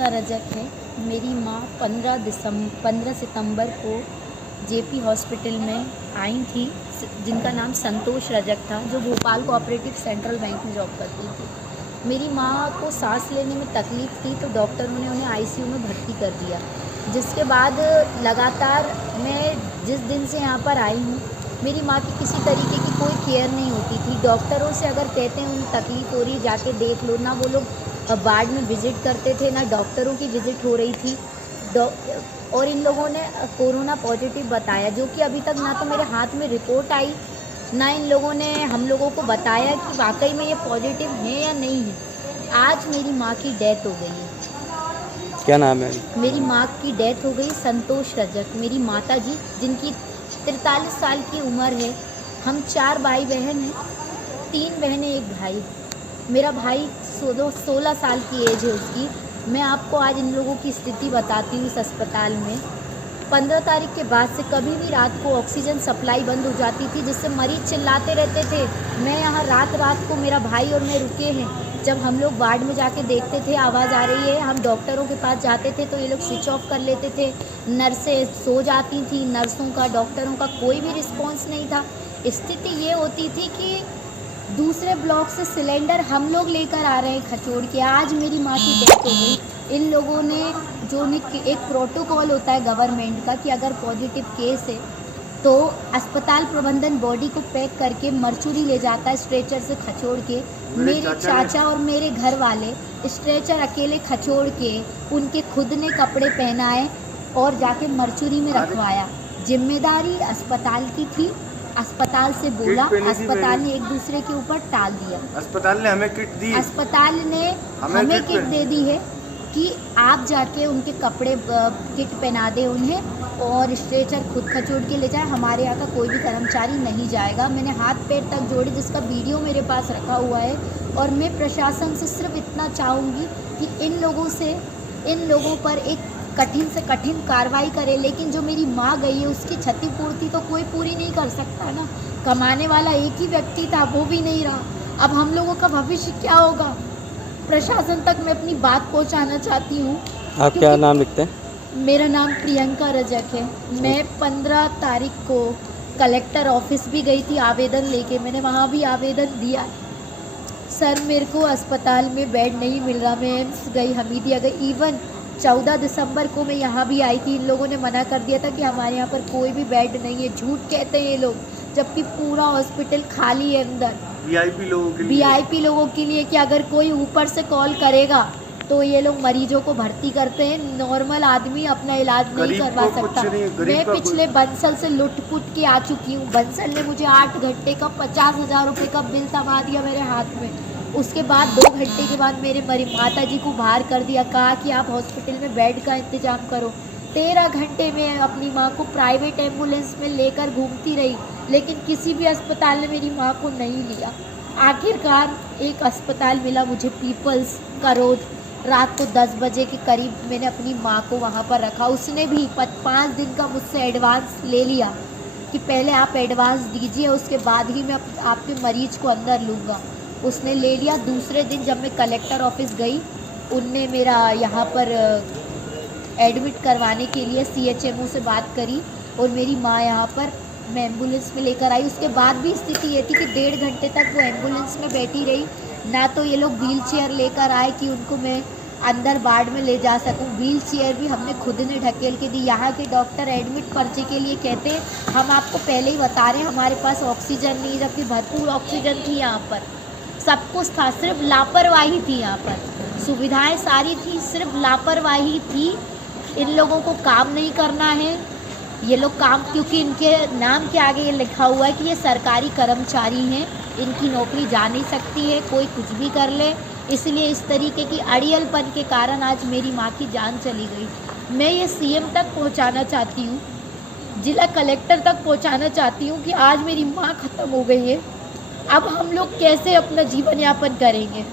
प्रियंका रजक है। मेरी माँ 15 सितंबर को जेपी हॉस्पिटल में आई थी, जिनका नाम संतोष रजक था, जो भोपाल कोऑपरेटिव सेंट्रल बैंक में जॉब करती थी। मेरी माँ को सांस लेने में तकलीफ़ थी, तो डॉक्टरों ने उन्हें आईसीयू में भर्ती कर दिया। जिसके बाद लगातार मैं जिस दिन से यहाँ पर आई हूँ, मेरी माँ की किसी तरीके की कोई केयर नहीं होती थी। डॉक्टरों से अगर कहते हैं उन्हें तकलीफ़ हो रही है, जाके देख लो, ना वो लोग वार्ड में विज़िट करते थे, ना डॉक्टरों की विज़िट हो रही थी। और इन लोगों ने कोरोना पॉजिटिव बताया, जो कि अभी तक ना तो मेरे हाथ में रिपोर्ट आई, ना इन लोगों ने हम लोगों को बताया कि वाकई में ये पॉजिटिव है या नहीं है। आज मेरी माँ की डेथ हो गई है। क्या नाम है? मेरी माँ की डेथ हो गई संतोष रजक, मेरी माता जी, जिनकी 43 साल की उम्र है। हम 4 भाई बहन हैं, 3 बहनें 1 भाई। मेरा भाई 16 साल की एज है उसकी। मैं आपको आज इन लोगों की स्थिति बताती हूँ। इस अस्पताल में 15 तारीख के बाद से कभी भी रात को ऑक्सीजन सप्लाई बंद हो जाती थी, जिससे मरीज चिल्लाते रहते थे। मैं यहाँ रात को मेरा भाई और मैं रुके हैं। जब हम लोग वार्ड में जाके देखते थे आवाज़ आ रही है, हम डॉक्टरों के पास जाते थे तो ये लोग स्विच ऑफ कर लेते थे। नर्सें सो जाती थी, नर्सों का, डॉक्टरों का कोई भी रिस्पॉन्स नहीं था। स्थिति ये होती थी कि दूसरे ब्लॉक से सिलेंडर हम लोग लेकर आ रहे हैं खचोड़ के। आज मेरी माँ की डेथ हो गई। इन लोगों ने जो एक प्रोटोकॉल होता है गवर्नमेंट का कि अगर पॉजिटिव केस है तो अस्पताल प्रबंधन बॉडी को पैक करके मर्चुरी ले जाता है स्ट्रेचर से खचोड़ के। मेरे चाचा और मेरे घर वाले स्ट्रेचर अकेले खचोड़ के उनके खुद ने कपड़े पहनाए और जाके मर्चुरी में रखवाया। जिम्मेदारी अस्पताल की थी। अस्पताल से बोला, अस्पताल ने एक दूसरे के ऊपर टाल दिया। अस्पताल ने हमें किट दी, अस्पताल ने हमें किट दे दी है कि आप जाके उनके कपड़े किट पहना दें उन्हें और स्ट्रेचर खुद खचोड़ के ले जाए। हमारे यहाँ का कोई भी कर्मचारी नहीं जाएगा। मैंने हाथ पैर तक जोड़े, जिसका वीडियो मेरे पास रखा हुआ है। और मैं प्रशासन से सिर्फ इतना चाहूँगी कि इन लोगों पर एक कठिन से कठिन कार्रवाई करे। लेकिन जो मेरी माँ गई है उसकी क्षतिपूर्ति तो कोई पूरी नहीं कर सकता ना। कमाने वाला एक ही व्यक्ति था, वो भी नहीं रहा। अब हम लोगों का भविष्य क्या होगा? प्रशासन तक मैं अपनी बात पहुंचाना चाहती हूँ। आप क्या नाम लिखते हैं? मेरा नाम प्रियंका रजक है। मैं 15 तारीख को कलेक्टर ऑफिस भी गई थी आवेदन लेके। मैंने वहाँ भी आवेदन दिया। सर, मेरे को अस्पताल में बेड नहीं मिल रहा। मैं एम्स गई, हमीदिया गई, इवन 14 दिसंबर को मैं यहाँ भी आई थी। इन लोगों ने मना कर दिया था कि हमारे यहाँ पर कोई भी बेड नहीं है। झूठ कहते हैं ये लोग, जबकि पूरा हॉस्पिटल खाली है अंदर। वीआईपी लोगों के लिए कि अगर कोई ऊपर से कॉल करेगा तो ये लोग मरीजों को भर्ती करते हैं। नॉर्मल आदमी अपना इलाज नहीं करवा सकता। मैं पिछले बंसल से लुट-पुट के आ चुकी हूँ। बंसल ने मुझे 8 घंटे का 50,000 रुपये का बिल थमा दिया मेरे हाथ में। उसके बाद 2 घंटे के बाद मेरे माता जी को बाहर कर दिया, कहा कि आप हॉस्पिटल में बेड का इंतज़ाम करो। 13 घंटे में अपनी माँ को प्राइवेट एम्बुलेंस में लेकर घूमती रही, लेकिन किसी भी अस्पताल ने मेरी माँ को नहीं लिया। आखिरकार एक अस्पताल मिला मुझे, पीपल्स का रोड। रात को 10 बजे के करीब मैंने अपनी माँ को वहाँ पर रखा। उसने भी 5 दिन का मुझसे एडवांस ले लिया कि पहले आप एडवांस दीजिए, उसके बाद ही मैं आपके मरीज को अंदर लूँगा। उसने ले लिया। दूसरे दिन जब मैं कलेक्टर ऑफिस गई, उनने मेरा यहाँ पर एडमिट करवाने के लिए CHMO से बात करी और मेरी माँ यहाँ पर मैं एम्बुलेंस में लेकर आई। उसके बाद भी स्थिति ये थी कि 1.5 घंटे तक वो एम्बुलेंस में बैठी रही। ना तो ये लोग व्हील चेयर लेकर आए कि उनको मैं अंदर वार्ड में ले जा सकूं। व्हील चेयर भी हमने खुद ने ढकेल के दी। यहाँ के डॉक्टर एडमिट पर्चे के लिए कहते हैं, हम आपको पहले ही बता रहे हैं हमारे पास ऑक्सीजन नहीं, जबकि भरपूर ऑक्सीजन थी यहाँ पर, सब कुछ था, सिर्फ लापरवाही थी। यहाँ पर सुविधाएं सारी थी, सिर्फ लापरवाही थी। इन लोगों को काम नहीं करना है। ये लोग काम, क्योंकि इनके नाम के आगे ये लिखा हुआ है कि ये सरकारी कर्मचारी हैं, इनकी नौकरी जा नहीं सकती है, कोई कुछ भी कर ले। इसलिए इस तरीके की अड़ियलपन के कारण आज मेरी माँ की जान चली गई। मैं ये CM तक पहुँचाना चाहती हूँ, जिला कलेक्टर तक पहुँचाना चाहती हूँ कि आज मेरी माँ ख़त्म हो गई है। अब हम लोग कैसे अपना जीवन यापन करेंगे?